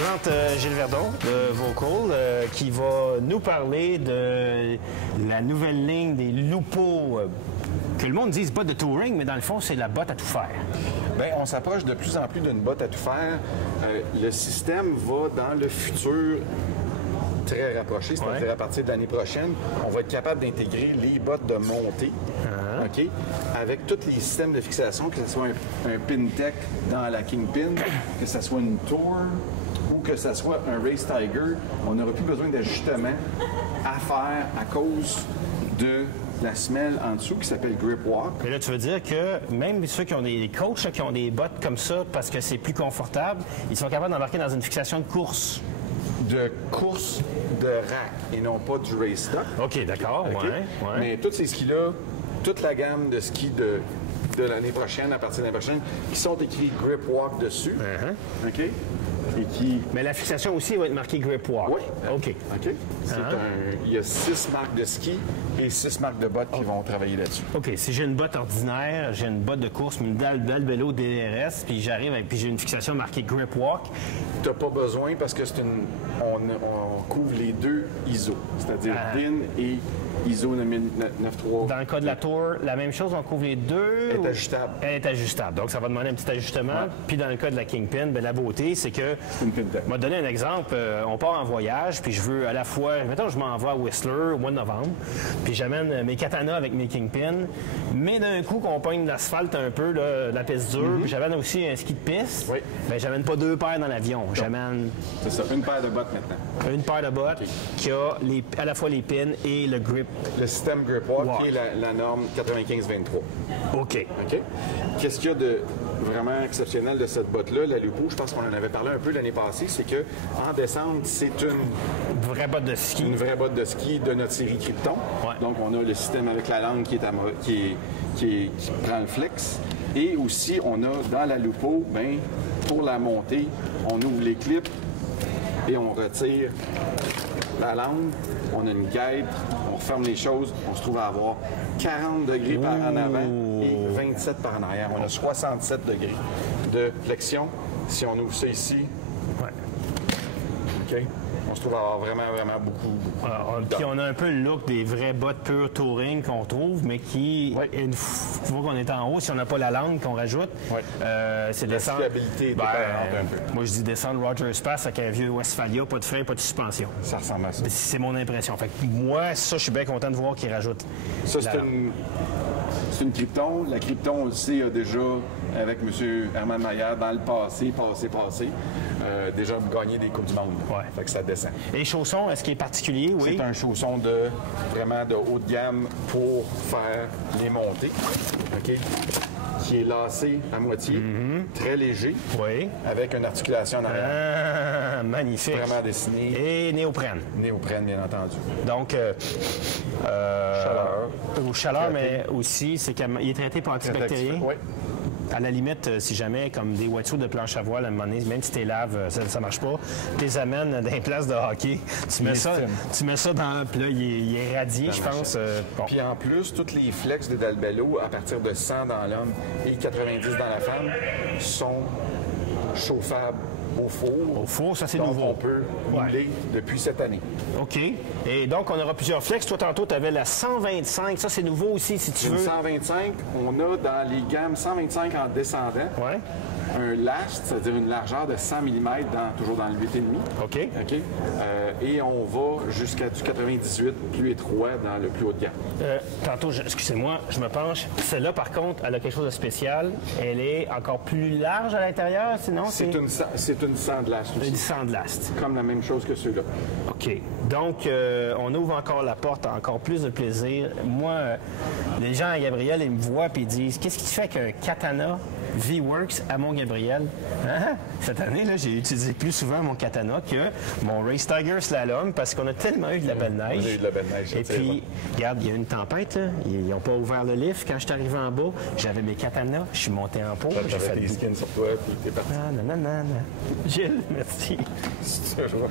présente Gilles Verdon de Vocal qui va nous parler de la nouvelle ligne des Lupo que le monde dise botte de touring, mais dans le fond, c'est la botte à tout faire. Bien, on s'approche de plus en plus d'une botte à tout faire. Le système va dans le futur très rapproché, c'est-à-dire à partir de l'année prochaine, on va être capable d'intégrer les bottes de montée, OK, avec tous les systèmes de fixation, que ce soit un PinTech dans la Kingpin, que ce soit une Tour ou que ce soit un Race Tiger. On n'aura plus besoin d'ajustements à faire à cause de la semelle en dessous qui s'appelle Grip Walk. Et là, tu veux dire que même ceux qui ont des coachs qui ont des bottes comme ça parce que c'est plus confortable, ils sont capables d'embarquer dans une fixation de course. De course de rack et non pas du race stock. OK, d'accord, Okay? ouais. Mais tous ces skis-là, toute la gamme de skis de l'année prochaine, à partir de l'année prochaine, qui sont écrits Grip Walk dessus. OK? Et qui... Mais la fixation aussi va être marquée Grip Walk. Oui. OK. OK. Il y a 6 marques de ski et 6 marques de bottes qui vont travailler là-dessus. OK. Si j'ai une botte ordinaire, j'ai une botte de course, une dalle vélo DRS, puis j'arrive puis j'ai une fixation marquée Grip Walk. Tu n'as pas besoin parce que c'est une... On couvre les deux ISO, c'est-à-dire DIN et ISO 9093. Dans le cas de la Tour, la même chose, on couvre les deux? Elle est ajustable. Elle est ajustable. Donc, ça va demander un petit ajustement. Ouais. Puis, dans le cas de la Kingpin, bien, la beauté, c'est que... C'est une PinTech. Je vais te donner un exemple. On part en voyage, puis je veux à la fois... Mettons, je m'en vais à Whistler au mois de novembre, puis j'amène mes katanas avec mes Kingpin. Mais d'un coup, qu'on pogne l'asphalte un peu, là, la piste dure, puis j'amène aussi un ski de piste, Oui. bien, j'amène pas deux paires dans l'avion. J'amène C'est ça, une paire de bottes maintenant. une paire de bottes qui a à la fois les pins et le grip. Le système Grip Walk, Walk. qui est la norme 9523. OK. OK? Qu'est-ce qu'il y a de vraiment exceptionnel de cette botte-là, la Lupo? Je pense qu'on en avait parlé un peu l'année passée, c'est que en descente, c'est Une vraie botte de ski. une vraie botte de ski de notre série Krypton. Ouais. Donc, on a le système avec la langue qui prend le flex. Et aussi, on a dans la Lupo, ben, pour la montée, on ouvre les clips et on retire la langue. On a une guide, on referme les choses, on se trouve à avoir 40 degrés par en avant et 27 par en arrière. On a 67 degrés de flexion. Si on ouvre ça ici, Ouais. OK, on se trouve à avoir vraiment beaucoup. Puis on a un peu le look des vraies bottes pure touring qu'on trouve, mais qui, Oui. une fois qu'on est en haut, si on n'a pas la langue qu'on rajoute, Oui. c'est La descendre. skiabilité est différente un peu. Moi, je dis descendre Roger Spass avec un vieux Westphalia, pas de frein, pas de suspension. Ça ressemble à ça. C'est mon impression. Fait que moi, ça, je suis bien content de voir qu'ils rajoutent. Ça, la c'est langue. une Krypton. La Krypton, on le sait, a déjà, avec M. Herman Maillard, dans le passé, déjà gagné des Coupes du Monde. Ouais. Fait que ça descend. Et les chaussons, est-ce qu'il est particulier? Oui. C'est un chausson vraiment de haut de gamme pour faire les montées. OK? Qui est lacé à moitié, très léger, Oui. avec une articulation en arrière. Ah, magnifique. Vraiment dessinée. Et néoprène. Néoprène, bien entendu. Donc, Chaleur. Au chaleur, Traité. mais aussi, c'est qu'il est traité par antibactérien. Oui. À la limite, si jamais, comme des wetsuits de planche à voile, à un moment donné, même si t'es laves, ça marche pas, tu les amènes dans les places de hockey, tu mets ça dans... Puis là, il est radié, je pense. Bon. Puis en plus, toutes les flex de Dalbello, à partir de 100 dans l'homme et 90 dans la femme, sont chauffables au four. Au four, ça, c'est Donc, nouveau. on peut rouler depuis cette année. OK. Et donc, on aura plusieurs flex. Toi, tantôt, tu avais la 125. Ça, c'est nouveau aussi, si tu Une veux. 125, on a dans les gammes 125 en descendant Ouais. un last, c'est-à-dire une largeur de 100 mm, toujours dans le 8,5. OK. OK? Et on va jusqu'à du 98 plus étroit dans le plus haut de gamme. Tantôt, excusez-moi, je me penche. Celle-là, par contre, elle a quelque chose de spécial. Elle est encore plus large à l'intérieur, sinon C'est une sandlast une aussi. sandlast. Comme la même chose que ceux-là. OK. Donc, on ouvre encore la porte à encore plus de plaisir. Moi, les gens à Gabriel, ils me voient et ils disent « Qu'est-ce qui fait qu'un katana V-Works à mon Gabriel? Hein? Cette année, là, j'ai utilisé plus souvent mon katana que mon Race Tiger Slalom parce qu'on a tellement eu de la belle neige. On a eu de la belle neige, Et c'est puis, regarde, il y a eu une tempête. Là. Ils n'ont pas ouvert le lift. Quand je suis arrivé en bas, j'avais mes katanas. Je suis monté en pot. J'ai fait tes skins sur toi, puis t'es parti. non. Gilles, merci. C'est ça, je vois.